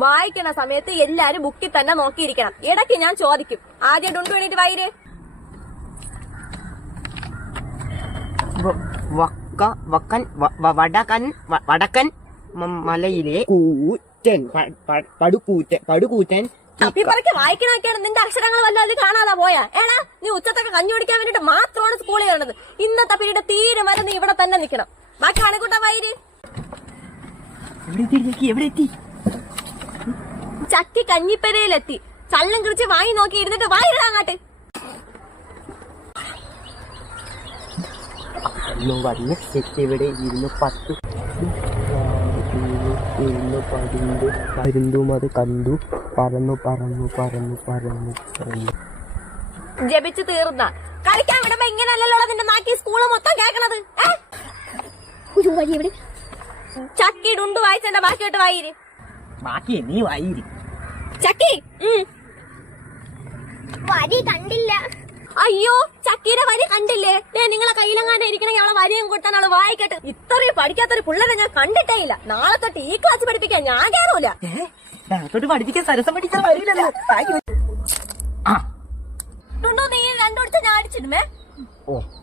വായിക്കണ സമയത്ത് എല്ലാരും ബുക്കിൽ തന്നെ നോക്കിയിരിക്കണം. ഇടയ്ക്ക് ഞാൻ ചോദിക്കും. ആദ്യം ഡുണ്ടു വേണ്ടിട്ട് വായിര്. വടക്കൻ മലയിലെ കൂറ്റൻ പടുകൂറ്റൻ തപ്പിപ്പറയ്ക്ക് വായിക്കണൊക്കെയാണ്. നിന്റെ അക്ഷരങ്ങൾ വല്ലതും കാണാതെ പോയാ ഏടാ? നീ ഉച്ചത്തൊക്കെ കഞ്ഞി കുടിക്കാൻ വേണ്ടിട്ട് മാത്രമാണ് സ്കൂളിൽ കാണുന്നത്. ഇന്നത്തെ പീരീഡ് തീരെ വരെ നീ ഇവിടെ തന്നെ നിക്കണം. ബാക്കി മണിക്കൂട്ട വായിര്. ചക്കി കഞ്ഞിപ്പെരയിലെത്തി. ചള്ളം കുറിച്ച് വാങ്ങി നോക്കി ഇരുന്നിട്ട് വായിടാ അങ്ങാട്ട്. ഇവിടെ 10 പരുന്തും അത് കണ്ടു. പറന്നു പറന്നു പറന്നു പറന്നു പറന്നു. ജപിച്ചു തീർന്ന കളിക്കാൻ വിടുമ്പോ ഇങ്ങനെയല്ലല്ലോ നിന്റെ നാക്കി സ്കൂള് മൊത്തം കേക്കണത്. ചക്കി ഡുണ്ടു വായിച്ചെന്റെ ബാക്കിയോട്ട് വായിര്. ബാക്കി നീ വായിരി. ചക്കി വരി കണ്ടില്ല. അയ്യോ ചക്കീരെ വരി കണ്ടില്ലേ? നിങ്ങളെ കയ്യിലെങ്ങാണ്ട് ഇരിക്കണെങ്കിൽ അവളെ വരിയും കൊട്ടാൻ അവള് വായിക്കട്ടെ. ഇത്രയും പഠിക്കാത്തൊരു പിള്ളേരെ ഞാൻ കണ്ടിട്ടേ ഇല്ല. നാളെ തൊട്ട് ഈ ക്ലാസ് പഠിപ്പിക്കാൻ ഞാൻ കയറൂല. പഠിപ്പിക്കാൻ സരസം പഠിക്കാൻ വരില്ലല്ലോ. ഡുണ്ടു നീ രണ്ടോടത്ത് ഞാൻ അടിച്ചിടുമേ.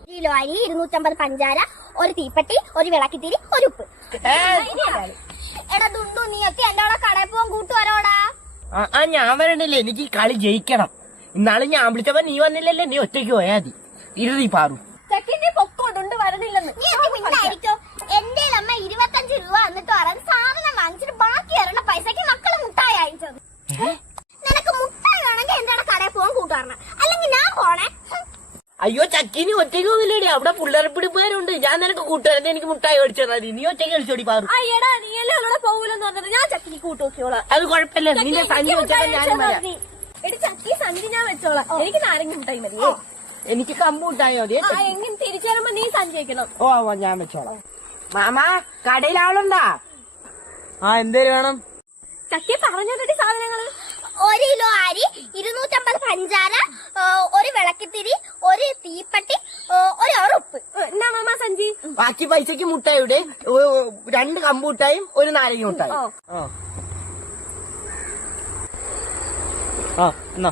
കിലോ അരി, 250 പഞ്ചാര, ഒരു തീപ്പെട്ടി, ഒരു വിളക്കിത്തിരി, ഒരു ഉപ്പ്. എടാ ദുണ്ടു, നീയൊക്കെ എന്റെ അവിടെ കടയിൽ പോകാൻ കൂട്ടുവരോടാ. ഞാൻ വരണ്ടല്ലേ, എനിക്ക് കളി ജയിക്കണം. ഇന്നാള് ഞാൻ വിളിച്ചപ്പോ നീ വന്നില്ലല്ലേ, നീ ഒറ്റയ്ക്ക് പോയാ മതി. ഇരുതി പാറു ചെക്കിന്റെ പൊക്കോണ്ട് വരണില്ലെന്ന്. നീ മിണ്ടായിരിക്കോ? എന്റെ അമ്മ 25 രൂപ എന്നിട്ട് പറയുന്നത് സാധനം വാങ്ങിച്ചിട്ട് ബാക്കി വരേണ്ട പൈസക്ക് മക്കള് മുട്ടായി അയച്ചത്. നിനക്ക് മുട്ടായി വേണമെങ്കിൽ എന്റെ അവിടെ കടയിൽ പോകാൻ കൂട്ടുവരണം, അല്ലെങ്കിൽ ഞാൻ പോണേ. അയ്യോ ചക്കിനി ഒറ്റയ്ക്ക് പോകില്ലേടി, അവിടെ പിള്ളേർപ്പിടിപ്പുകാരുണ്ട്. ഞാൻ നിനക്ക് കൂട്ടുകാരൻ, എനിക്ക് മുട്ടായി മേടിച്ചാൽ മതി. നീ ഒറ്റയ്ക്ക് കളിച്ചോടി പാറു. അയ്യടാ നീയല്ലേ അവളോടെ പോകൂലെന്ന് പറഞ്ഞത്. ഞാൻ ചക്കിനി കൂട്ടുനോക്കിയോളാം. അത് കുഴപ്പമില്ല, നിന്നെ സഞ്ചി വെച്ചാൽ ഞാനും വരാം. എടി ചക്കി സഞ്ചി ഞാൻ വെച്ചോളാം. എനിക്ക് നാരങ്ങ മുട്ടായി മതി. എനിക്ക് കമ്പ് മുട്ടായി മതി. എങ്ങനെ തിരിച്ചു വരുമ്പോ നീ സഞ്ചി വെക്കണം. ഓ ഞാൻ വെച്ചോളാം. മാമാ കടയിൽ ആളുണ്ടാ? എന്തേലും വേണം? ചക്കി പറഞ്ഞോട്ടെ സാധനങ്ങള്. 1 കിലോ അരി, 250 പഞ്ചാര, ഒരു വിളക്കിത്തിരി, ഒരു തീപ്പെട്ടി, ഒരു ഉപ്പ്. എന്നാ മാമാ സഞ്ചി. ബാക്കി പൈസക്ക് മുട്ടായിയുടെ 2 കമ്പ് മുട്ടായും 1 നാരങ്ങ മുട്ടായി. എന്നാ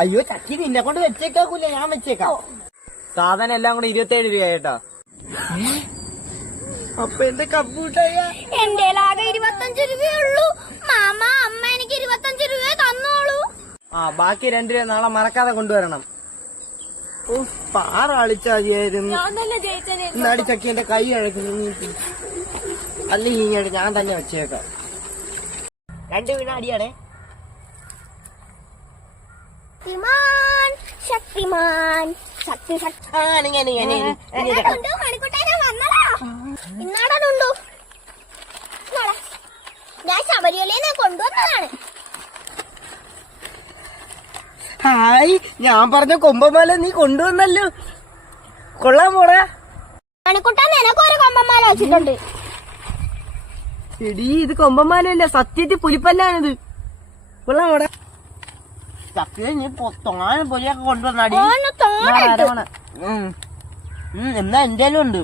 അയ്യോ ചക്കി നിന്നെ കൊണ്ട് വെച്ചേക്കൂല, ഞാൻ വെച്ചേക്കാം. സാധനം എല്ലാം കൂടെ 27 രൂപ കേട്ടോ. അപ്പൊ എന്റെ കമ്പൂട്ടായ എന്റെ ആകെ 25 രൂപയുള്ളൂ. മാമ അമ്മ എനിക്ക് 25 രൂപ തന്നോളൂ. ബാക്കി 2 രൂപ നാളെ മറക്കാതെ കൊണ്ടുവരണം. പാറളിച്ചായിരുന്നു. ഇന്നാടി ചക്കി എന്റെ കൈ അഴക്കുന്നു. അല്ലെങ്കിൽ ഇങ്ങോട്ട് ഞാൻ തന്നെ വെച്ചേക്കാം. 2 വിനാടിയാണേ. ശക്തിമാൻ ശക്തി ശക്തി. മണിക്കുട്ടനെ വന്നടാ. ഇന്നാടുണ്ടു. ഞാൻ ശബരിമലയെ കൊണ്ടുവന്നതാണ്. ഹായ്, ഞാൻ പറഞ്ഞ കൊമ്പന്മാല നീ കൊണ്ടുവന്നല്ലോ. കൊള്ളാൻ പോടാ. മണിക്കുട്ടൻ നിനക്കൊരു കൊമ്പന്മാല വെച്ചിട്ടുണ്ട്. എടീ ഇത് കൊമ്പന്മാലല്ല, സത്യത്തിൽ പുലിപ്പല്ലാണിത്. കൊള്ളാൻ പോടാ. ചക്കിയെ നീ തൊങ്ങാൻ പൊലിയൊക്കെ കൊണ്ടുവന്നാടി. എന്നാ എന്തേലും ഉണ്ട്.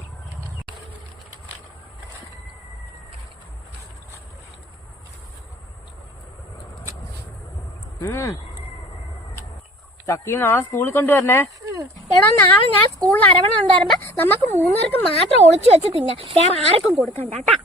ചക്കി നാളെ സ്കൂളിൽ കൊണ്ടുവരണേ. എടാ നാളെ ഞാൻ സ്കൂളിൽ അരവണ കൊണ്ടുവരുമ്പോ നമുക്ക് 3 പേർക്ക് മാത്രം ഒളിച്ചു വെച്ച് തിന്നാം, വേറെ ആർക്കും കൊടുക്കണ്ട കേട്ടാ.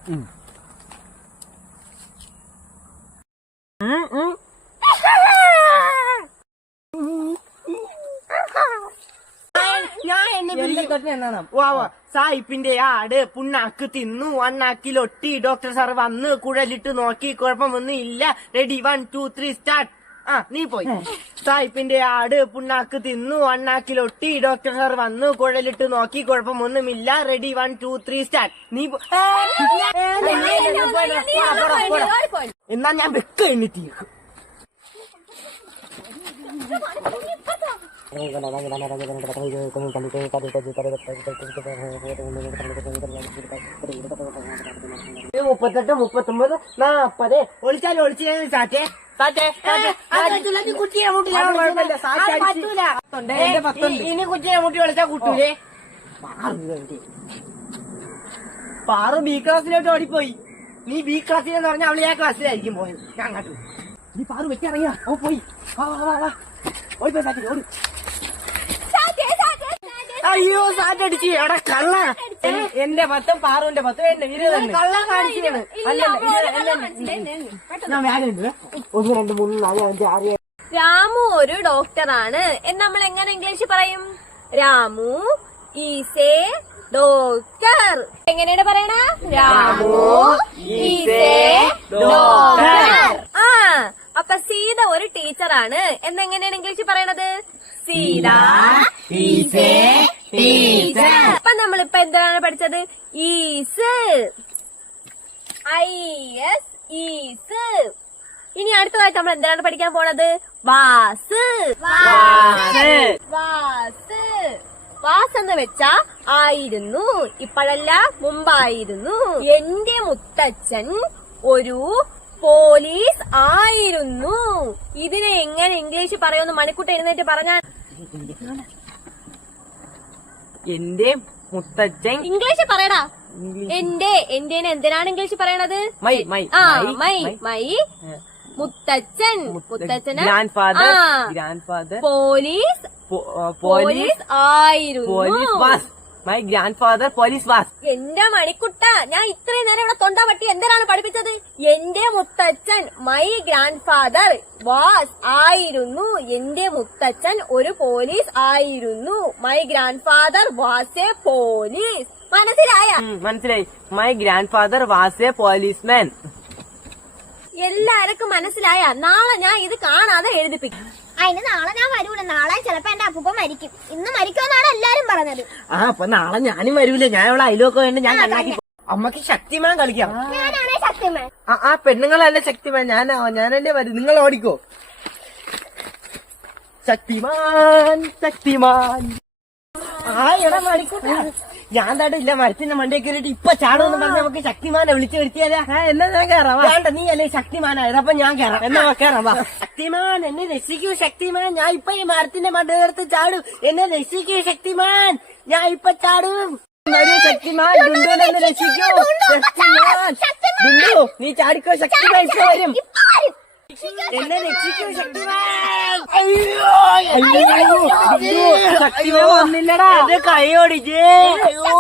സായിപ്പിന്റെ ആട് പുണ്ണാക്ക് തിന്നു, അണ്ണാക്കിലൊട്ടി. ഡോക്ടർ സാർ വന്ന് കുഴലിട്ട് നോക്കി, കുഴപ്പമൊന്നും ഇല്ല. Ready 1 2 3 start. നീ പോയി. സായിപ്പിന്റെ ആട് പുണ്ണാക്ക് തിന്നു, അണ്ണാക്കിലൊട്ടി. ഡോക്ടർ സാർ വന്ന് കുഴലിട്ട് നോക്കി, കുഴപ്പമൊന്നുമില്ല. Ready 1 2 3 start. നീ എന്നാ ഞാൻ വെക്ക എണ്ണിത്തീർക്കും. മുപ്പത്തെട്ട് 39 40 ഒളിച്ചാലും ഒളിച്ചു സാറ്റേ ഇനി കുറ്റിയെ മുട്ടി വിളിച്ചാ കൂട്ടൂലേ. പാറു ബി ക്ലാസ്സിലോട്ട് ഓടിപ്പോയി. നീ ബി ക്ലാസ്സിലെന്ന് പറഞ്ഞാൽ അവള് ആ ക്ലാസ്സിലായിരിക്കും പോയത്. ഞാൻ അങ്ങോട്ട് പോയി. നീ പാറു വെട്ടി ഇറങ്ങിയ അവ പോയി. വാ വാ വാ വാ ഓടി പോയി സാറ്റി ഓടി. അയ്യോ സാറ്റടിച്ച് എടാ കള്ള. എന്റെ പത്തും പാറുവിന്റെ പത്തും എന്റെ കള്ള കാണിച്ചാണ്. ഞാൻ വേഗം 1 2 3 4 5 6 രാമു ഒരു ഡോക്ടറാണ് എന്ന് നമ്മൾ എങ്ങനെ ഇംഗ്ലീഷ് പറയും? Ramu is a doctor. എങ്ങനെയാണ് പറയണ? Ramu is a doctor. ആ അപ്പൊ സീത ഒരു ടീച്ചറാണ് എന്നെങ്ങനെയാണ് ഇംഗ്ലീഷ് പറയണത്? Sita is a teacher. അപ്പൊ നമ്മളിപ്പോ എന്താണ് പഠിച്ചത്? Is, IS is. ഇനി അടുത്തതായിട്ട് നമ്മൾ എന്താണ് പഠിക്കാൻ പോണത്? വാസ്. വാസ് വാസ് എന്ന് വെച്ചാ ആയിരുന്നു, ഇപ്പോഴല്ല മുമ്പായിരുന്നു. എന്റെ മുത്തച്ഛൻ ഒരു പോലീസ് ആയിരുന്നു. ഇതിനെ എങ്ങനെ ഇംഗ്ലീഷ് പറയുമെന്ന് മണിക്കുട്ട എഴുന്നേറ്റ് പറഞ്ഞാൽ. എന്റെ മുത്തച്ഛൻ ഇംഗ്ലീഷ് പറയടാ. എന്റെ എന്തിനാണ് ഇംഗ്ലീഷ് പറയണത്? മൈ മുത്തച്ഛൻ. മുത്തച്ഛന് ഗ്രാൻഡ് ഫാദർ പോലീസ് ആയിരുന്നു. My grand father police was. എന്റെ മണിക്കുട്ട, ഞാൻ ഇത്രയും നേരം ഇവിടെ തൊണ്ട പറ്റി എന്തിനാണ് പഠിപ്പിച്ചത്? എന്റെ മുത്തച്ഛൻ മൈ ഗ്രാൻഡ് ഫാദർ വാസ് ആയിരുന്നു. എന്റെ മുത്തച്ഛൻ ഒരു പോലീസ് ആയിരുന്നു. My grandfather was a police. മനസ്സിലായി. My grandfather was a policeman. എല്ലാവർക്കും മനസ്സിലായ? നാളെ ഞാൻ ഇത് കാണാതെ എഴുതിപ്പിക്കും. അതിന് നാളെ ഞാൻ വരൂല. നാളെ ചിലപ്പോ എന്റെ അപ്പൂപ്പ മരിക്കും. ഇന്ന് മരിക്കുമെന്നാണ് എല്ലാരും പറഞ്ഞത്. അപ്പൊ നാളെ ഞാനും വരൂല. ഞാൻ ഇവിടെ അയലൊക്കെ വേണ്ട. ഞാൻ കണ്ണാക്കി. അമ്മക്ക് ശക്തിമാൻ കളിക്കാം. ഞാനാണ് ശക്തിമാൻ. ആ പെണ്ണുങ്ങളല്ല ശക്തിമാൻ. ഞാനല്ലേ വരും. നിങ്ങൾ ഓടിക്കോ. ശക്തിമാൻ. ആ എടാ മണിക്കൂട്ട, ഞാൻ തടില്ല മരത്തിന്റെ മണ്ടേ കയറിയിട്ട് ഇപ്പൊ ചാടുമെന്ന് പറഞ്ഞ് നമുക്ക് ശക്തിമാനെ വിളിച്ചു വരുത്തിയാലേ. എന്നാ ഞാൻ കയറാം. വേണ്ട, നീ അല്ലേ ശക്തിമാനായത്. അപ്പൊ ഞാൻ കയറാം. എന്നാ കയറാം. ശക്തിമാൻ എന്നെ രക്ഷിക്കൂ. ശക്തിമാൻ ഞാൻ ഇപ്പൊ ഈ മരത്തിന്റെ മണ്ടേർത്ത് ചാടും. എന്നെ രക്ഷിക്കൂ ശക്തിമാൻ. ഞാൻ ഇപ്പൊ ചാടും. ശക്തിമാൻ ഡുണ്ടുവിനെ രക്ഷിക്കൂ. ശക്തിമാൻ ഡുണ്ടു നീ ചാടിക്കോ. ശക്തിമാൻ ഇപ്പൊ വരും. എന്നെ രക്ഷിക്കൂ ശക്തിമാൻ. അയ്യോ ശക്തിമാൻ വന്നില്ലടാ. എന്റെ കൈ ഓടിച്ചേ. അയ്യോ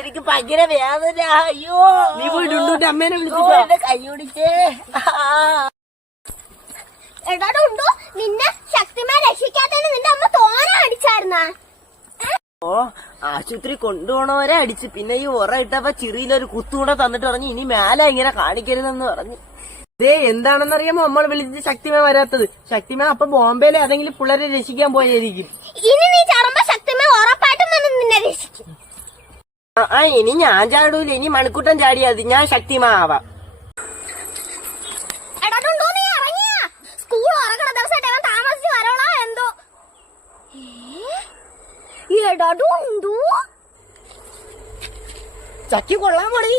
എനിക്ക് ഭയങ്കര വേദന. അയ്യോ നീ പോയി ഡുണ്ടുന്റെ അമ്മേനെ വിളിച്ചോ. എന്റെ കൈ ഓടിച്ചേ. എടാ ഡുണ്ടു, നിന്നെ ശക്തിമാൻ രക്ഷിക്കാത്തതിന് നിന്റെ അമ്മ തോന അടിച്ചായിരുന്ന? ഓ ആശുപത്രി കൊണ്ടുപോണവരെ അടിച്ച്. പിന്നെ ഈ ഉറ ഇട്ടപ്പോ ചിറിയിലൊരു കുത്തുകൂടെ തന്നിട്ട് പറഞ്ഞു ഇനി മേലെ ഇങ്ങനെ കാണിക്കരുതെന്ന് പറഞ്ഞു. ഇതേ എന്താണെന്നറിയാമോ നമ്മൾ വിളിച്ച് ശക്തിമാൻ വരാത്തത്? ശക്തിമാൻ അപ്പൊ ബോംബെയിലെ ഏതെങ്കിലും പിള്ളേരെ രക്ഷിക്കാൻ പോയായിരിക്കും. ഇനി നീ ചാടുമ്പോ ശക്തിമാൻ ഉറപ്പായിട്ടും നിന്നെ രക്ഷിക്കും. ഇനി ഞാൻ ചാടൂല. ഇനി മണിക്കൂട്ടൻ ചാടിയാതി. ഞാൻ ശക്തിമാൻ ആവാം. എടാ ഡുണ്ടു, നീ ഇറങ്ങിയ സ്കൂൾ ഉറങ്ങണ ദിവസമായിട്ട് അവൻ താമസിച്ച് വരോളാ എന്തോ. എടാ ഡുണ്ടു, ചക്കി കൊള്ളാൻ പോടി.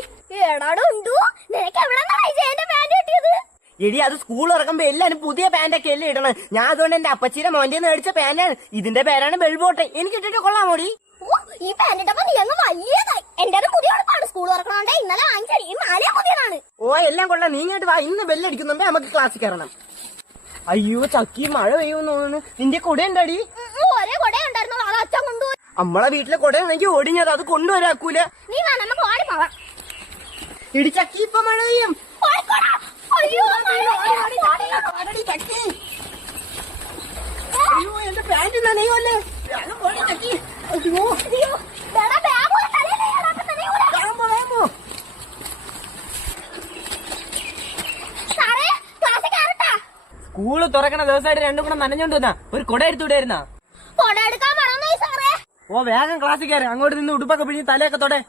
എടാ ഡുണ്ടു, നിനക്ക് എവിടെന്നാണ് എന്റെ പാന്റ് കിട്ടിയത്? എടി അത് സ്കൂൾ ഇറക്കുമ്പോ എല്ലാരും പുതിയ പാന്റൊക്കെ അല്ലേ ഇടണം. ഞാൻ അതുകൊണ്ട് എന്റെ അപ്പച്ചിയുടെ മോന്റെ മേടിച്ച പാന്റാണ്. ഇതിന്റെ പേരാണ് ബെൽബോട്ടെ. എനിക്ക് ഇട്ടിട്ട് കൊള്ളാമോടി. ഈ പാന്റ് ഇട്ടപ്പോ നീ അങ്ങ് വലിയതായി. എന്റെ പുതിയ ഉടുപ്പാണ്. സ്കൂൾ ഇറക്കണോണ്ടേ ഇന്നലെ വാങ്ങിച്ചടി. ഈ മാലയെ പുതിയതാണ്. എല്ലാം കൊള്ളാം. നീ ഇങ്ങോട്ട് വാ. ഇന്ന് ബെല്ലടിക്കുന്നുമ്പോ നമുക്ക് ക്ലാസ്സിൽ കയറണം. അയ്യോ ചക്കി മഴ പെയ്യുമെന്ന് തോന്നുന്നു. നിന്റെ കുട ഉണ്ടാടി? ഒരേ കൊടേ ഉണ്ടായിരുന്നോ? അത് അച്ഛൻ കൊണ്ടുപോയി. നമ്മളെ വീട്ടിലെ കുടയാണെങ്കിൽ ഓടിഞ്ഞത്. അത് കൊണ്ടുവരാക്കൂല. നീ വാ, നമുക്ക് ഓടി പോവാം. ഇടി ചക്കി ഇപ്പൊ മഴ പെയ്യും. അയ്യോ ചക്കി. അയ്യോ എന്റെ പാന്റ് നനയുമല്ലേ. അയ്യോ സ്കൂള് തുറക്കണ ദിവസമായിട്ട് രണ്ടും കൂടെ നനഞ്ഞോണ്ട് വന്നാ ഒരു കൊട എടുത്തുവിടായിരുന്നാ? കൊട എടുക്കാൻ മറന്നു സാറേ. വേഗം ക്ലാസ്സിൽ കയറി. അങ്ങോട്ട് നിന്ന് ഉടുപ്പൊക്കെ പിഴിഞ്ഞ് തലയൊക്കെ തൊടെ.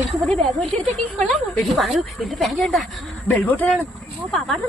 എനിക്ക് പുതിയ ബാഗ് മേടിച്ചെടുത്തേക്ക് കൊള്ളാമോ? എന്റെ പാരു എന്റെ പാന്റ് കണ്ടാ ബെൽബോട്ടനാണ്. പാപ്പാട്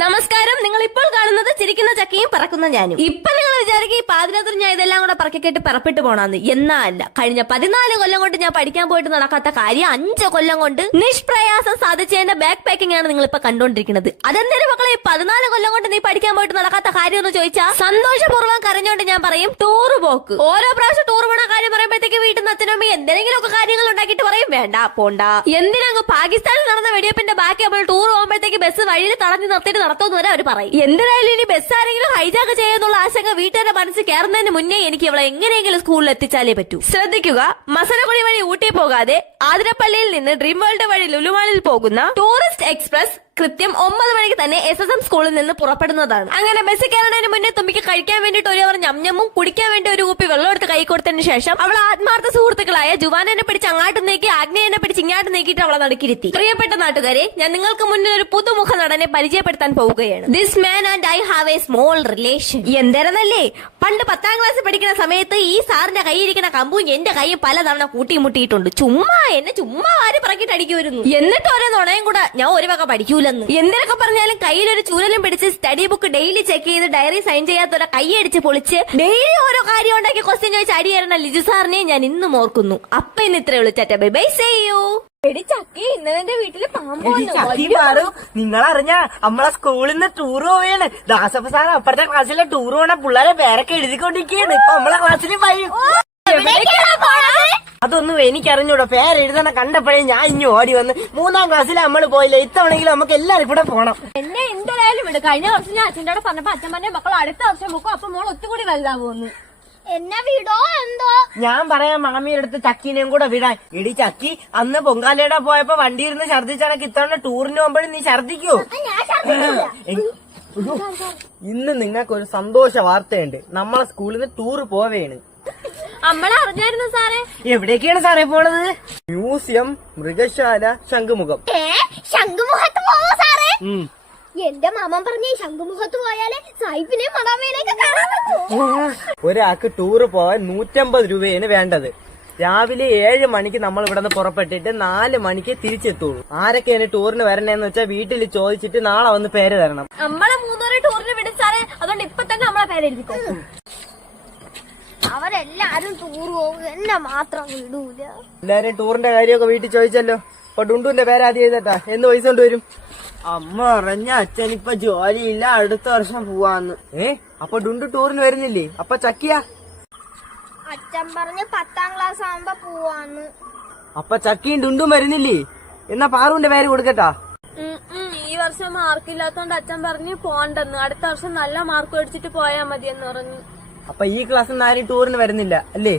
നമസ്കാരം. നിങ്ങൾ ഇപ്പോൾ കാണുന്നത് ചിരിക്കുന്ന ചക്കയും പറക്കുന്ന ഞാനും. ഇപ്പൊ നിങ്ങൾ വിചാരിക്കും ഈ പാതിരാത്രി ഞാൻ ഇതെല്ലാം കൂടെ പറക്കിക്കേട്ട് പിറപ്പിട്ട് പോണാന്ന്. എന്നല്ല, കഴിഞ്ഞ 14 കൊല്ലം കൊണ്ട് ഞാൻ പഠിക്കാൻ പോയിട്ട് നടക്കാത്ത കാര്യം 5 കൊല്ലം കൊണ്ട് നിഷ്പ്രയാസം സാധിച്ചതിന്റെ ബാക്ക് പാക്കിംഗ് ആണ് നിങ്ങൾ ഇപ്പൊ കണ്ടോണ്ടിരിക്കുന്നത്. അതെന്തൊരു മക്കളെ, 14 കൊല്ലം കൊണ്ട് നീ പഠിക്കാൻ പോയിട്ട് നടക്കാത്ത കാര്യം എന്ന് ചോദിച്ചാൽ സന്തോഷപൂർവ്വം കരഞ്ഞോണ്ട് ഞാൻ പറയും ടൂറ് പോക്ക്. ഓരോ പ്രാവശ്യം ടൂർ പോണ കാര്യം പറയുമ്പോഴത്തേക്ക് വീട്ടിൽ നിന്ന് അച്ഛനും അമ്മയും എന്തെങ്കിലും ഒക്കെ കാര്യങ്ങൾ ഉണ്ടാക്കിയിട്ട് പറയും വേണ്ട പോണ്ട. എന്തിനാ പാകിസ്ഥാനിൽ നടന്ന വെടിവെപ്പിന്റെ ബാക്കി നമ്മൾ ടൂർ പോകുമ്പോഴത്തേക്ക് ബസ് വഴിയിൽ തടഞ്ഞു നിർത്തിയിട്ട് നടത്തുമെന്ന് വരെ അവർ പറയും. എന്തിനായാലും ഇനി ബസ് ആരെങ്കിലും ഹൈജാക്ക് ചെയ്യുന്നുള്ള ആശങ്ക വീട്ടുകാരുടെ മനസ്സിൽ കയറുന്നതിന് മുന്നേ എനിക്ക് ഇവളെ എങ്ങനെയെങ്കിലും സ്കൂളിൽ എത്തിച്ചാലേ പറ്റൂ. ശ്രദ്ധിക്കുക, മസനഗുഡി വഴി ഊട്ടി പോകാതെ ആതിരപ്പള്ളിയിൽ നിന്ന് ഡ്രീം വേൾഡ് വഴി ലുലുമാളിൽ പോകുന്ന ടൂറിസ്റ്റ് എക്സ്പ്രസ് കൃത്യം 9 മണിക്ക് തന്നെ SSM സ്കൂളിൽ നിന്ന് പുറപ്പെടുന്നതാണ്. അങ്ങനെ ബസ് കയറുന്നതിന് മുന്നേ തുമ്പിക്ക് കഴിക്കാൻ വേണ്ടിയിട്ട് ഒരു അവർ ഞമ്മഞ്ഞമ്മും കുടിക്കാൻ വേണ്ടി ഒരു കുപ്പി വെള്ളം എടുത്ത് കൈ കൊടുത്തതിന് ശേഷം അവൾ ആത്മാർത്ഥ സുഹൃത്തുക്കളായ ജുവാനെ പിടിച്ച് അങ്ങാട്ട് നീക്കി ആഗ്നേയനെ പിടിച്ച് ഇങ്ങാട്ട് നീക്കിയിട്ട് അവളെ നടുക്കിരുത്തി. പ്രിയപ്പെട്ട നാട്ടുകാരെ, ഞാൻ നിങ്ങൾക്ക് മുന്നിൽ ഒരു പുതുമുഖ നടനെ പരിചയപ്പെടുത്താൻ പോവുകയാണ്. This man and I have a small relation. എന്തരന്നല്ലേ, പണ്ട് 10ാം ക്ലാസ് പഠിക്കുന്ന സമയത്ത് ഈ സാറിന്റെ കൈയിരിക്കുന്ന കമ്പും എന്റെ കൈയും പലതവണ കൂട്ടിമുട്ടിയിട്ടുണ്ട്. ചുമ്മാ വാരി പറക്കിട്ട് അടിക്കുമായിരുന്നു. എന്നിട്ട് ഓരോ നുണയും കൂടെ ഞാൻ ഒരു വക പഠിക്കൂലെന്ന്. എന്തിനൊക്കെ പറഞ്ഞാലും കയ്യിലൊരു ചൂരലും പിടിച്ച് സ്റ്റഡി ബുക്ക് ഡെയിലി ചെക്ക് ചെയ്ത് ഡയറി സൈൻ ചെയ്യാത്തവരെ കൈയടിച്ച് പൊളിച്ച് ഡെയിലി ഓരോ കാര്യം ഉണ്ടാക്കി ക്വസ്റ്റ്യൻ ചോദിച്ച് അടി തരുന്ന ലിജു സാറിനെ ഞാൻ ഇന്നും ഓർക്കുന്നു. അപ്പൊ ഇന്ന് ഇത്രേ ഉള്ളൂ. ചാറ്റ ബൈ ബൈ, സീ യു. എടി ചക്കി, ഇന്നലെ വീട്ടില് നിങ്ങൾ അറിഞ്ഞ നമ്മളെ സ്കൂളിൽ നിന്ന് ടൂർ പോവുകയാണ്. ദാസപ്പ സാർ അപ്പുറത്തെ ക്ലാസ്സിലെ ടൂർ പോണ പിള്ളേരെ പേരൊക്കെ എഴുതിക്കൊണ്ടിരിക്കുകയാണ്. ഇപ്പൊ നമ്മളെ ക്ലാസ്സിൽ അതൊന്നും എനിക്കറിഞ്ഞൂടോ. പേരെഴുതണ കണ്ടപ്പോഴേ ഞാൻ ഇനി ഓടി വന്ന് 3ാം ക്ലാസ്സിൽ നമ്മൾ പോയില്ല. ഇത്തവണെങ്കിലും നമുക്ക് എല്ലാവരും കൂടെ പോണം. എന്നെ എന്തായാലും വിട്. കഴിഞ്ഞ വർഷം ഞാൻ അച്ഛൻ്റെ കൂടെ പറഞ്ഞപ്പോ അച്ഛൻ പറഞ്ഞ മക്കൾ അടുത്ത വർഷം നോക്കും. അപ്പൊ മോൾ ഒത്തുകൂടി വലുതാവുന്നു. എന്നെ വിടോ എന്തോ. ഞാൻ പറയാം മാമിയുടെ അടുത്ത് ചക്കീനെയും കൂടെ വിടാൻ. ഇടി ചക്കി, അന്ന് പൊങ്കാലയുടെ പോയപ്പോ വണ്ടി ഇരുന്ന് ഛർദിച്ചാണെങ്കിൽ ഇത്തവണ ടൂറിന് പോകുമ്പോഴും നീ ഛർദിക്കോ? ഇന്ന് നിങ്ങൾക്കൊരു സന്തോഷ വാർത്തയുണ്ട്. നമ്മളെ സ്കൂളിൽ നിന്ന് ടൂർ പോവേണ്. നമ്മളെ അറിഞ്ഞായിരുന്നു സാറേ. എവിടേക്കാണ് സാറേ പോണത്? മ്യൂസിയം, മൃഗശാല, ശംഖുമുഖം. ശംഖുമുഖത്ത് പോവോ സാറേ? എന്റെ മാമൻ പറഞ്ഞ ഈ ശംഖുമുഖത്ത് പോയാലേ സായിപ്പിനെ മടാമേനെയൊക്കെ കാണാൻ പറ്റൂ. ഒരാൾക്ക് ടൂർ പോവാൻ 150 രൂപയാണ് വേണ്ടത്. രാവിലെ 7 മണിക്ക് നമ്മൾ ഇവിടെ നിന്ന് പുറപ്പെട്ടിട്ട് 4 മണിക്ക് തിരിച്ചെത്തുള്ളൂ. ആരൊക്കെയാണ് ടൂറിന് വരണേന്ന് വെച്ചാൽ വീട്ടിൽ ചോദിച്ചിട്ട് നാളെ വന്ന് പേര് തരണം. നമ്മളെ 3 ടൂറിന് വിടും സാറേ. അതുകൊണ്ട് ഇപ്പൊ തന്നെ നമ്മളെ പേരെഴുതിക്കോ. അവരെല്ലാരും ടൂർ പോകും, എന്നെ മാത്രം വിടൂല. എല്ലാരും ടൂറിന്റെ കാര്യമൊക്കെ വീട്ടിൽ ചോദിച്ചല്ലോ. അപ്പൊ ഡുണ്ടുവിന്റെ പേര് ആദ്യം എഴുതട്ടാ. എന്ന് പൈസ കൊണ്ടുവരും? അമ്മ പറഞ്ഞ അച്ഛനിപ്പൊ ജോലിയില്ല, അടുത്ത വർഷം പോവാന്ന്. അപ്പൊ ഡുണ്ടു ടൂറിന് വരുന്നില്ലേ? അപ്പൊ ചക്കിയാ? അച്ഛൻ പറഞ്ഞ് 10ാം ക്ലാസ് ആവുമ്പോ പോവാന്ന്. അപ്പൊ ചക്കിയും ഡുണ്ടും വരുന്നില്ലേ? എന്നാ പാറുവിന്റെ പേര് കൊടുക്കട്ടാ. ഈ വർഷം മാർക്കില്ലാത്തോണ്ട് അച്ഛൻ പറഞ്ഞ് പോണ്ടെന്ന്. അടുത്ത വർഷം നല്ല മാർക്ക് മേടിച്ചിട്ട് പോയാ മതിയെന്ന് പറഞ്ഞു. അപ്പൊ ഈ ക്ലാസ്സിൽ നിന്ന് ആരും ടൂറിന് വരുന്നില്ല അല്ലേ?